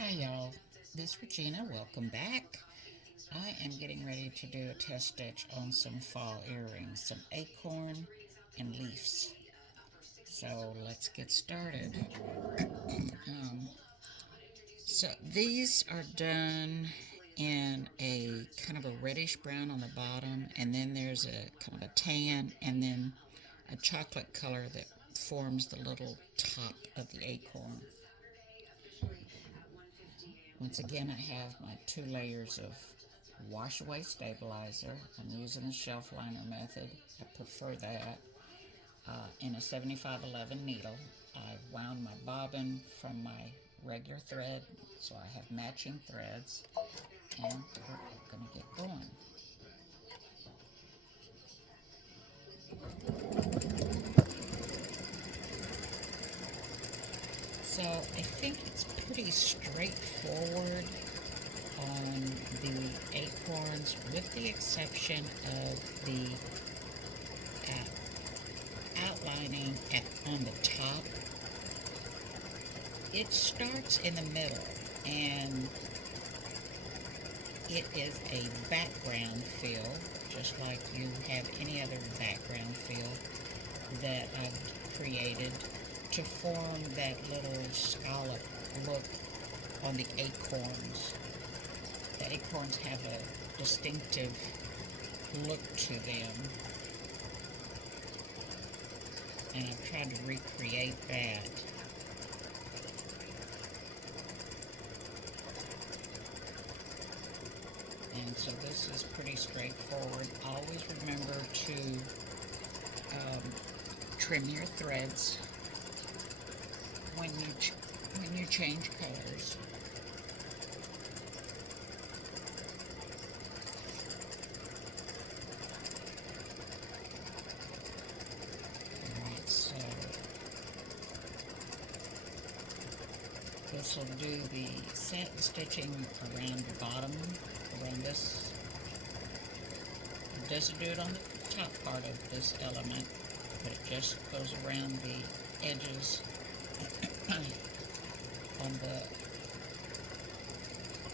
Hi y'all, this is Regina. Welcome back. I am getting ready to do a test stitch on some fall earrings, some acorn and leaves. So let's get started. Um, so these are done in a kind of a reddish brown on the bottom, and then there's a kind of a tan, and then a chocolate color that forms the little top of the acorn. Once again, I have my 2 layers of wash away stabilizer. I'm using the shelf liner method. I prefer that. In a 7511 needle, I've wound my bobbin from my regular thread, so I have matching threads, and we're going to get going. So I think it's pretty straightforward on the acorns, with the exception of the outlining on the top. It starts in the middle, and it is a background fill, just like you have any other background fill that I've created to form that little scallop look on the acorns. The acorns have a distinctive look to them, and I've tried to recreate that. And so this is pretty straightforward. Always remember to trim your threads when you change colors. Alright, so this will do the satin stitching around the bottom, around this. It doesn't do it on the top part of this element, but it just goes around the edges on the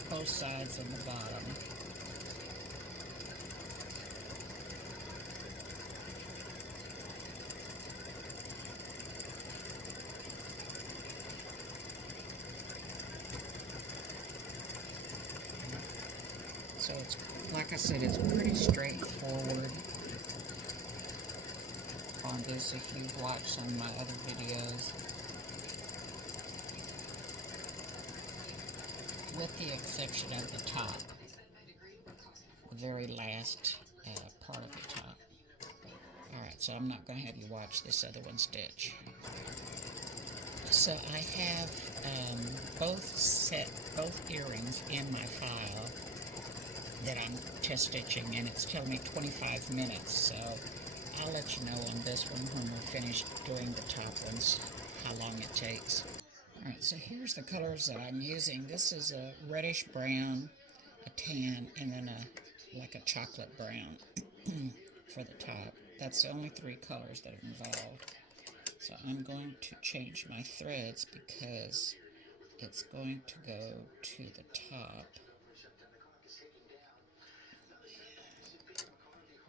both sides and the bottom. So it's, like I said, it's pretty straightforward on this if you've watched some of my other videos. With the exception of the top, the very last part of the top. Alright, so I'm not going to have you watch this other one stitch. So I have both earrings in my file that I'm test stitching, and it's telling me 25 minutes, so I'll let you know on this one when we're finished doing the top ones how long it takes. Alright, so here's the colors that I'm using. This is a reddish brown, a tan, and then like a chocolate brown for the top. That's the only 3 colors that are involved. So I'm going to change my threads because it's going to go to the top.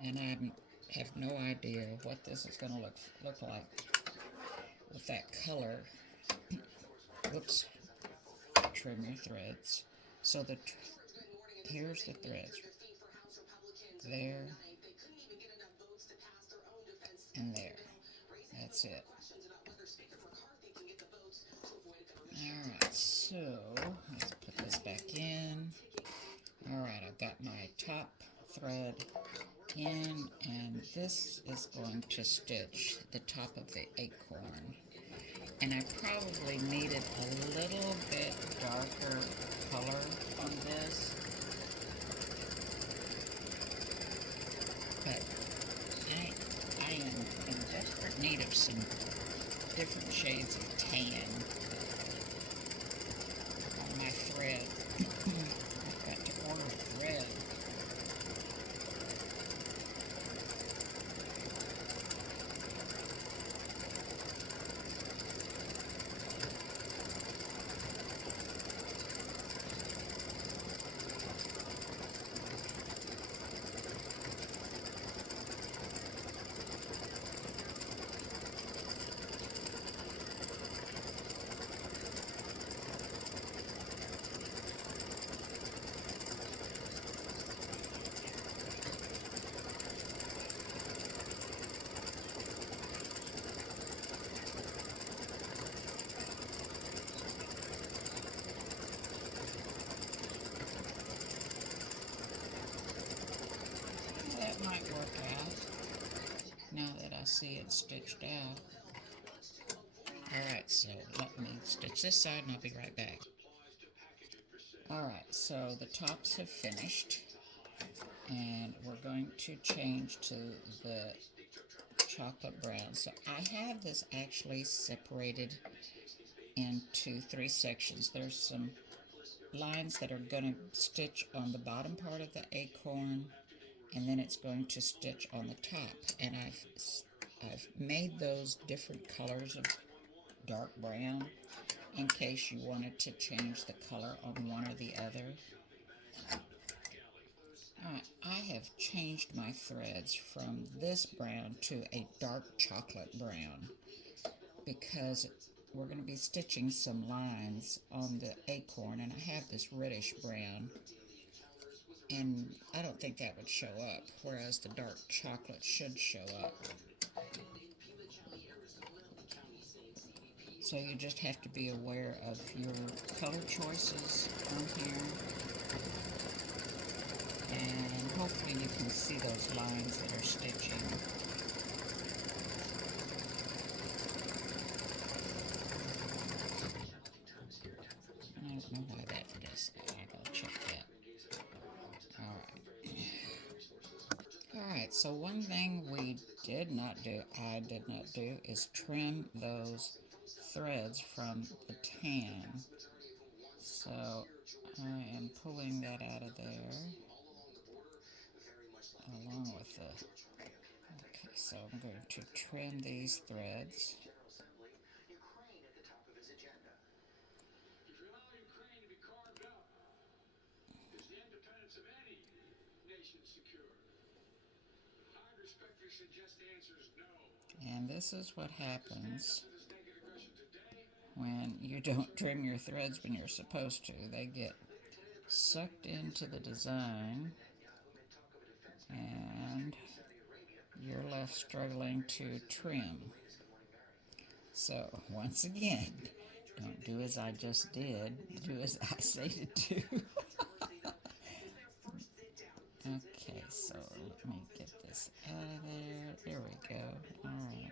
And I have no idea what this is going to look like with that color. Whoops. Trim your threads. So here's the threads. There. And there. That's it. Alright, so let's put this back in. Alright, I've got my top thread in, and this is going to stitch the top of the acorn. And I probably needed a little bit darker color on this, but I am in desperate need of some different shades of tan on my thread. I've got to order thread. stitched out. Alright, so let me stitch this side and I'll be right back. Alright, so the tops have finished, and we're going to change to the chocolate brown. So I have this actually separated into 3 sections. There's some lines that are going to stitch on the bottom part of the acorn, and then it's going to stitch on the top. And I've made those different colors of dark brown in case you wanted to change the color on one or the other. I have changed my threads from this brown to a dark chocolate brown because we're going to be stitching some lines on the acorn, and I have this reddish brown, and I don't think that would show up, whereas the dark chocolate should show up. So you just have to be aware of your color choices on here, and hopefully you can see those lines that are stitching. I don't know why that does that. I'll check that. Alright, so one thing I did not do, is trim those threads from the tan. So I am pulling that out of there, along with the... Okay, so I'm going to trim these threads. And this is what happens when you don't trim your threads when you're supposed to. They get sucked into the design, and you're left struggling to trim. So, once again, don't do as I just did, do as I say to do. Okay, so let me get this out of there. There we go. Alright.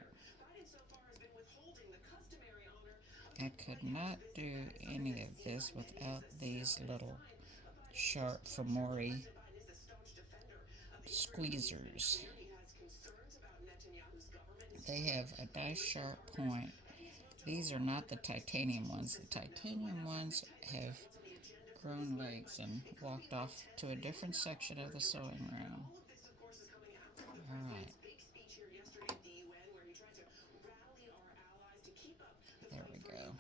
I could not do any of this without these little sharp Femori squeezers. They have a nice sharp point. These are not the titanium ones. The titanium ones have grown legs and walked off to a different section of the sewing room. Alright. There we go.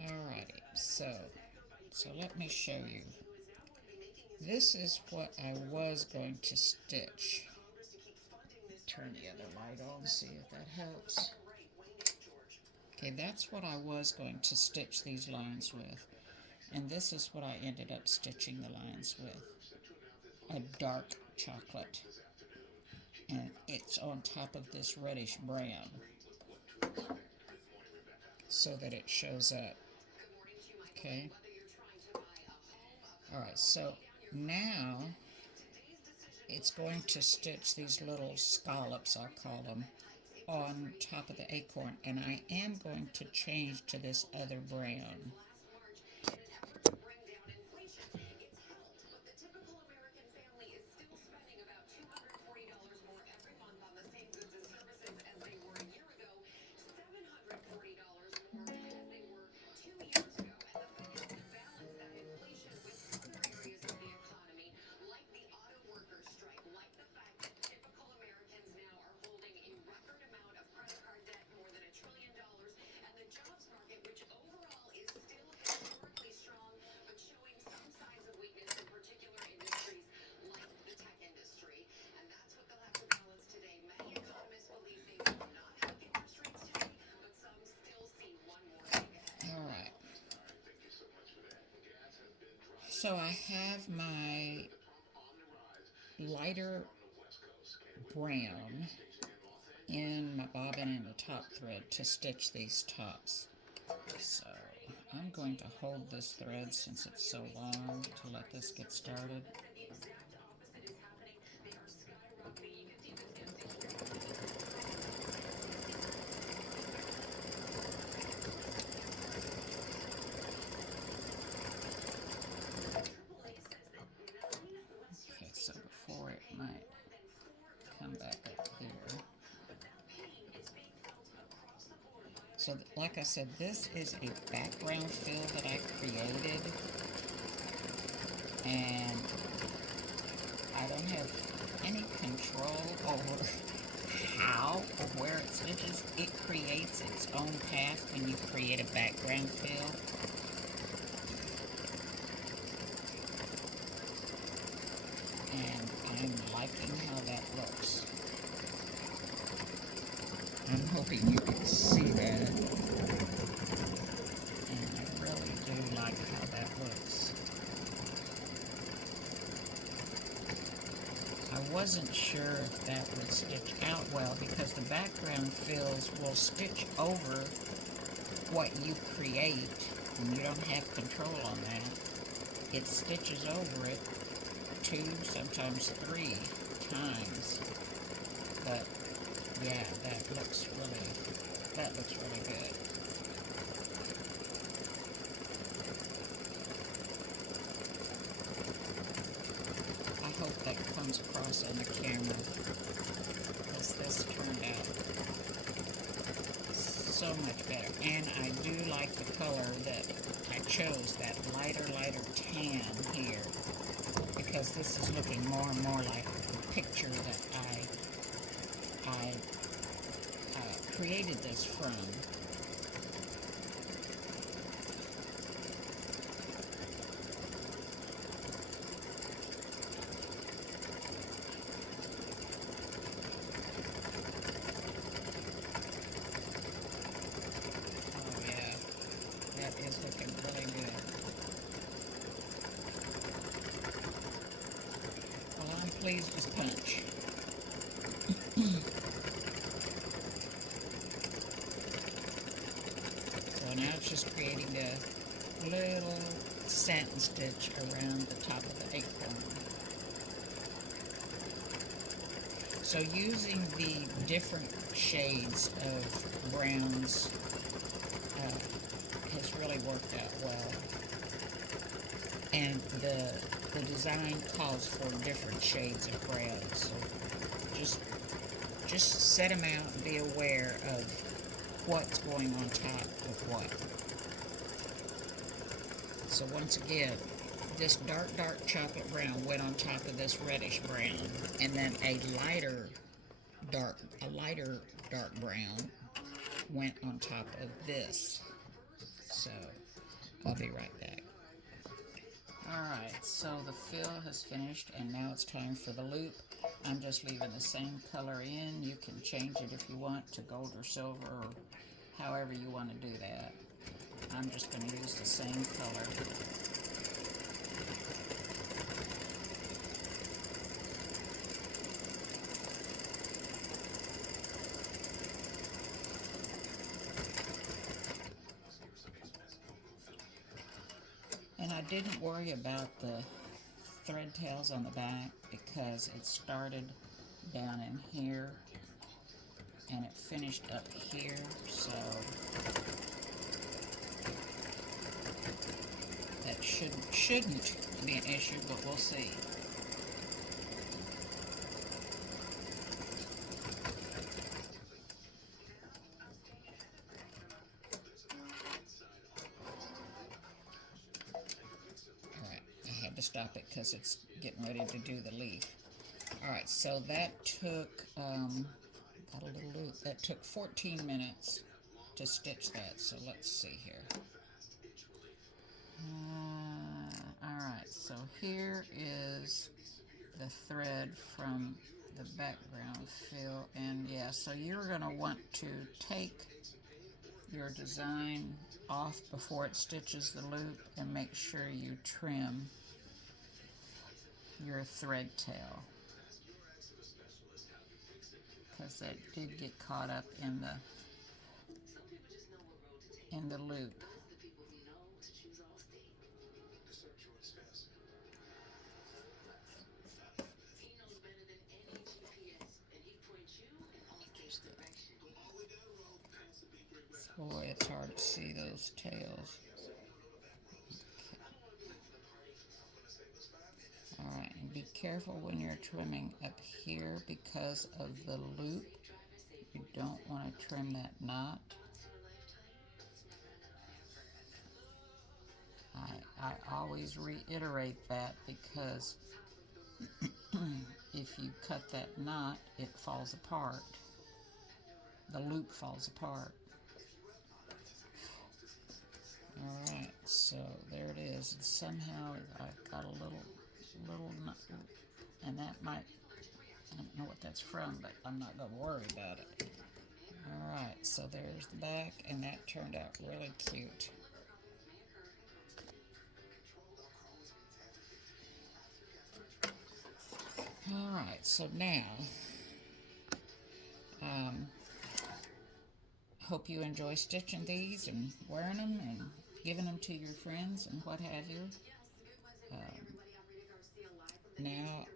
Alrighty, so let me show you. This is what I was going to stitch. Turn the other light on, see if that helps. Okay, that's what I was going to stitch these lines with. And this is what I ended up stitching the lines with. A dark chocolate. And it's on top of this reddish brown, so that it shows up. Okay? Alright, so now it's going to stitch these little scallops, I'll call them, on top of the acorn, and I am going to change to this other brown. Alright. So I have my lighter brown in my bobbin and the top thread to stitch these tops. So I'm going to hold this thread since it's so long to let this get started. So, like I said, this is a background fill that I created, and I don't have any control over how or where it stitches. It creates its own path when you create a background fill. And I'm liking how that looks. I'm hoping you can see that. And I really do like how that looks. I wasn't sure if that would stitch out well because the background fills will stitch over what you create, and you don't have control on that. It stitches over it 2, sometimes 3 times. But yeah, that looks really good. I hope that comes across on the camera, because this turned out so much better. And I do like the color that I chose, that lighter tan here, because this is looking more and more like the picture that I created this from. Oh yeah, that is looking really good. Well, I'm pleased as punch. So now it's just creating a little satin stitch around the top of the acorn. So using the different shades of browns has really worked out well. And the design calls for different shades of brown. So just set them out and be aware of what's going on top of what. So once again, this dark chocolate brown went on top of this reddish brown, and then a lighter dark brown went on top of this. So I'll be right back. Alright, so the fill has finished, and now it's time for the loop. I'm just leaving the same color in. You can change it if you want to gold or silver, or however you want to do that. I'm just going to use the same color. And I didn't worry about the thread tails on the back because it started down in here and it finished up here, so that shouldn't be an issue, but we'll see. Alright, I had to stop it because it's getting ready to do the leaf. Alright, so that took, got a little loop, that took 14 minutes to stitch that, so let's see here. Alright, so here is the thread from the background fill, and yeah, so you're going to want to take your design off before it stitches the loop and make sure you trim your thread tail, because that did get caught up in the loop. Boy, it's hard to see those tails. Alright, and be careful when you're trimming up here because of the loop. You don't want to trim that knot. I always reiterate that because if you cut that knot, it falls apart. The loop falls apart. Alright, so there it is. And somehow I've got a little knot, and that might, I don't know what that's from, but I'm not going to worry about it. Alright, so there's the back, and that turned out really cute. Alright, so now, hope you enjoy stitching these and wearing them and giving them to your friends and what have you. Now,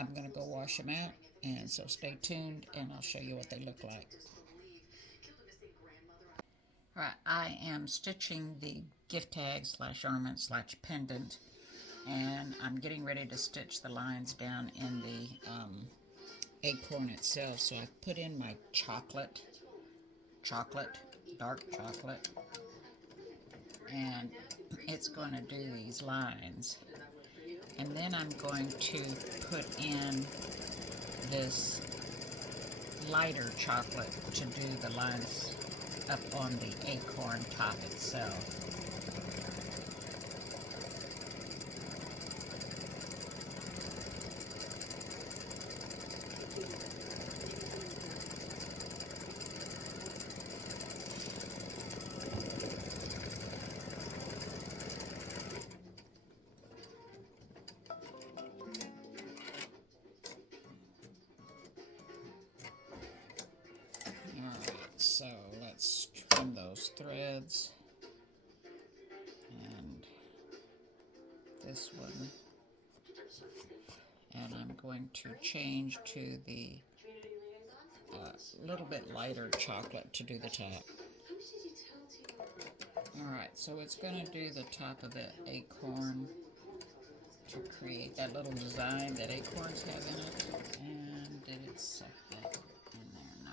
I'm going to go wash them out, and so stay tuned, and I'll show you what they look like. Alright, I am stitching the gift tag / ornament / pendant, and I'm getting ready to stitch the lines down in the acorn itself. So I've put in my chocolate, dark chocolate, and it's going to do these lines. And then I'm going to put in this lighter chocolate to do the lines up on the acorn top itself. So let's trim those threads, and this one, and I'm going to change to the little bit lighter chocolate to do the top. Alright, so it's going to do the top of the acorn to create that little design that acorns have in it. And did it suck that in there? No.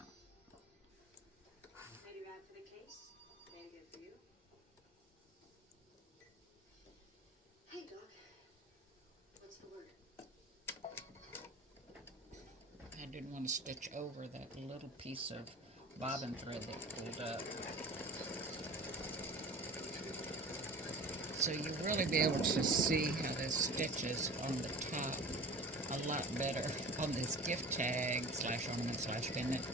Hey, Doc. What's the word? I didn't want to stitch over that little piece of bobbin thread that pulled up. So you'll really be able to see how this stitches on the top a lot better on this gift tag / ornament / pendant.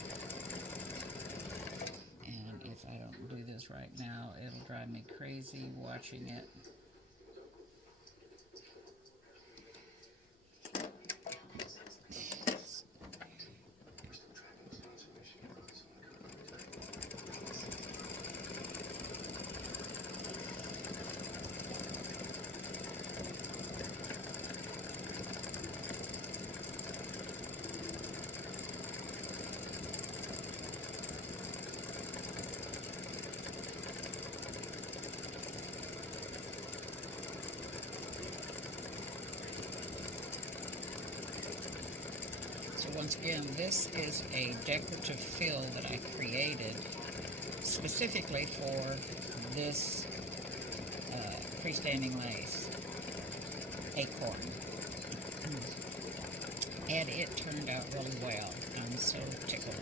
And if I don't do this right now, it'll drive me crazy watching it. So once again, this is a decorative fill that I created specifically for this freestanding lace acorn. And it turned out really well. I'm so tickled.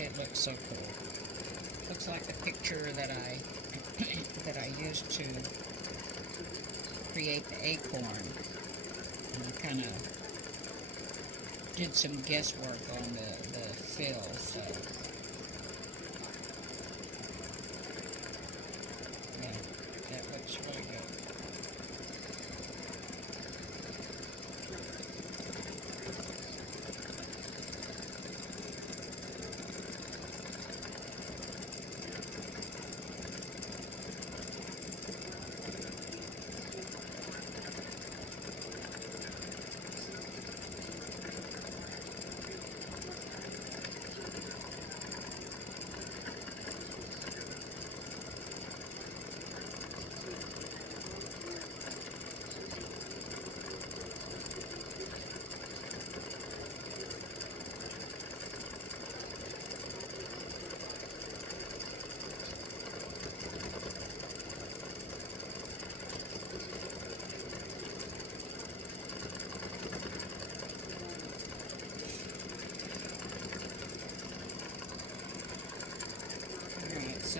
It looks so cool. Looks like the picture that I used to create the acorn. And I kind of did some guesswork on the fill, so yeah, that looks really good.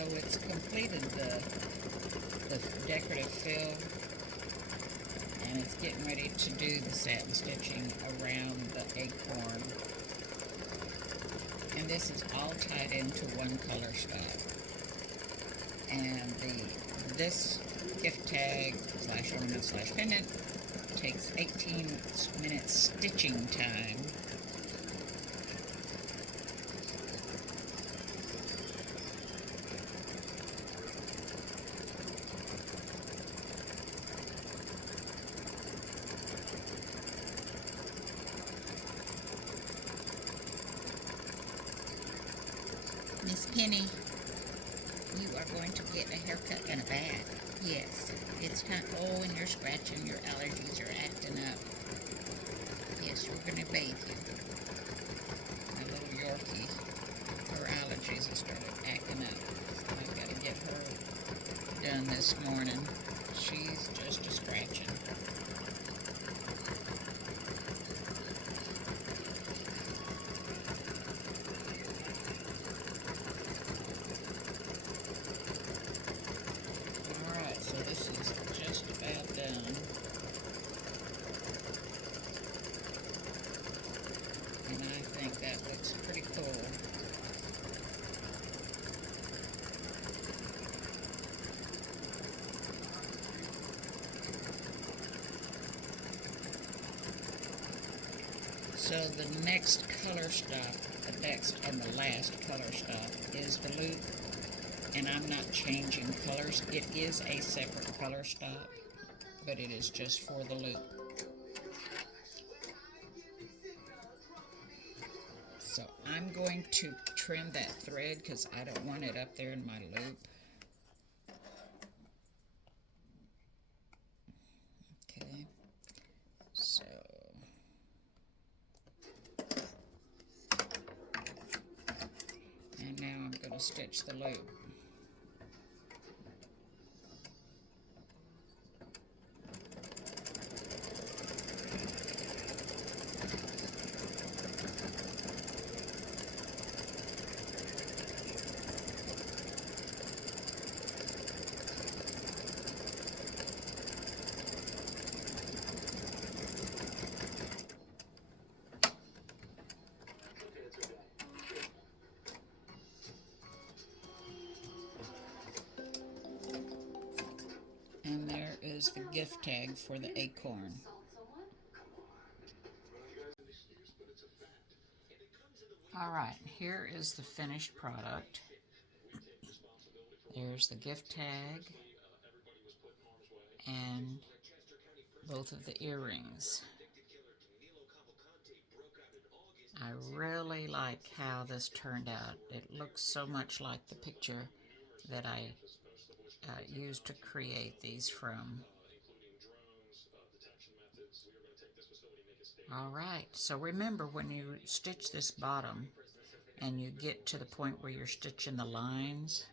So it's completed the decorative fill, and it's getting ready to do the satin stitching around the acorn. And this is all tied into one color stop. And this gift tag slash ornament slash pendant takes 18 minutes stitching time. Miss Penny, you are going to get a haircut and a bath. Yes, it's time. Oh, and you're scratching. Your allergies are acting up. Yes, we're going to bathe you. My little Yorkie, her allergies have started acting up. I've got to get her done this morning. She's just a scratching. Alright, so this is just about done. And I think that looks pretty cool. So the next color stop, the next and the last color stop is the loop. And I'm not changing colors. It is a separate color stop, but it is just for the loop. So I'm going to trim that thread because I don't want it up there in my loop. Okay, so and now I'm going to stitch the loop. And there is the gift tag for the acorn. Alright, here is the finished product. There's the gift tag and both of the earrings. I really like how this turned out. It looks so much like the picture that I used to create these from. Alright, so remember when you stitch this bottom and you get to the point where you're stitching the lines,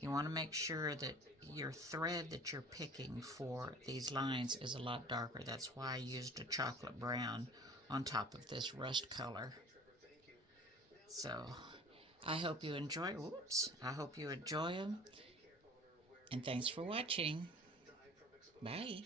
you want to make sure that your thread that you're picking for these lines is a lot darker. That's why I used a chocolate brown on top of this rust color. So I hope you enjoy, I hope you enjoy them, and thanks for watching. Bye.